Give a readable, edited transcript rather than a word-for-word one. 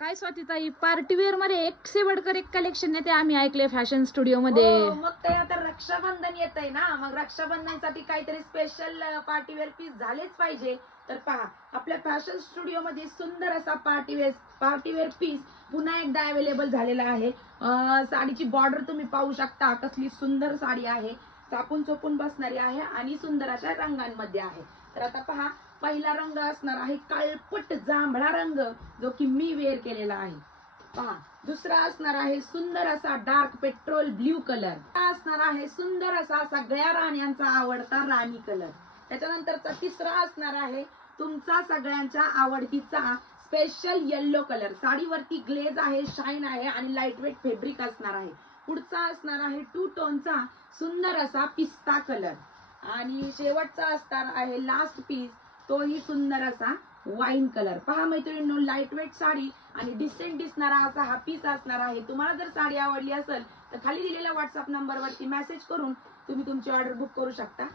काय स्वातीताई, पार्टीवेअर मध्ये एक से बढ़कर एक कलेक्शन येते आम्ही ऐकले फॅशन स्टुडिओ मध्ये. मग ते आता रक्षाबंधन येत आहे ना, मग रक्षाबंधनसाठी काहीतरी स्पेशल पार्टीवेअर पीस झालेच पाहिजे. तर पहा, आपल्या फॅशन स्टुडिओ मध्ये सुंदर असा पार्टीवेअर पीस पुन्हा एकदा अवेलेबल झालेला आहे. साडीची बॉर्डर तुम्ही पाहू शकता, कसली सुंदर साडी आहे, चापून चोपून बसणारी आहे आणि सुंदर अशा रंगांमध्ये आहे. तर आता पहा, पहिला रंग असणार आहे काळपट जांभळा रंग, जो की मी वेअर केलेला आहे. पहा, दुसरा असणार आहे सुंदर असा डार्क पेट्रोल ब्ल्यू कलर. असणार आहे सुंदर असा सगळ्या राण्यांचा आवडता राणी कलर. त्याच्यानंतरचा तिसरा असणार आहे तुमचा सगळ्यांच्या आवडतीचा स्पेशल येल्लो कलर. साडीवरती ग्लेज आहे, शाईन आहे आणि लाईटवेट फॅब्रिक असणार आहे. पुढचा असणार आहे टू टोनचा सुंदर असा पिस्ता कलर. आणि शेवटचा असणार आहे लास्ट पीस, तोही सुंदर असा वाईन कलर. पहा मैत्रिणींनो, लाईटवेट साडी आणि डिसेंट दिसणारा असा हा पीस असणार आहे. तुम्हाला जर साडी आवडली असेल तर खाली दिलेल्या व्हॉट्सअप नंबरवरती मेसेज करून तुम्ही तुमची ऑर्डर बुक करू शकता.